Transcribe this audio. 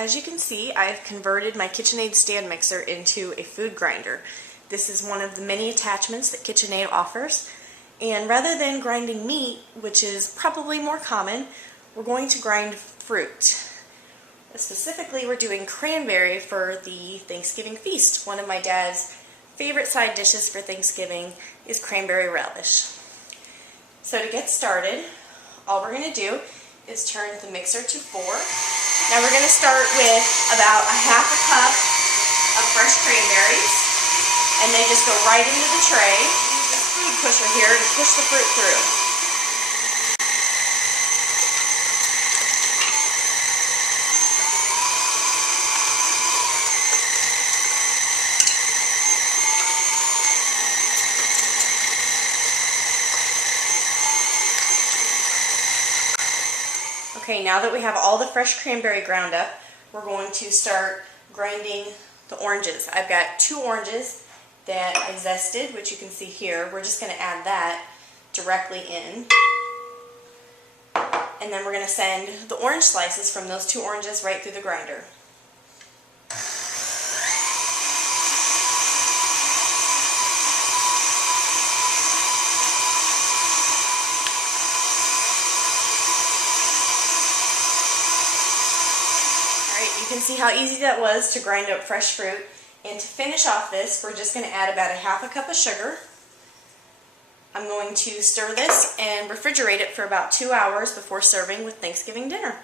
As you can see, I've converted my KitchenAid stand mixer into a food grinder. This is one of the many attachments that KitchenAid offers. And rather than grinding meat, which is probably more common, we're going to grind fruit. Specifically, we're doing cranberry for the Thanksgiving feast. One of my dad's favorite side dishes for Thanksgiving is cranberry relish. So to get started, all we're going to do is turn the mixer to 4. Now we're going to start with about a half a cup of fresh cranberries, and they just go right into the tray. Use this food pusher here to push the fruit through. Okay, now that we have all the fresh cranberry ground up, we're going to start grinding the oranges. I've got 2 oranges that I zested, which you can see here. We're just going to add that directly in. And then we're going to send the orange slices from those 2 oranges right through the grinder. You can see how easy that was to grind up fresh fruit. And to finish off this, we're just going to add about a half a cup of sugar. I'm going to stir this and refrigerate it for about 2 hours before serving with Thanksgiving dinner.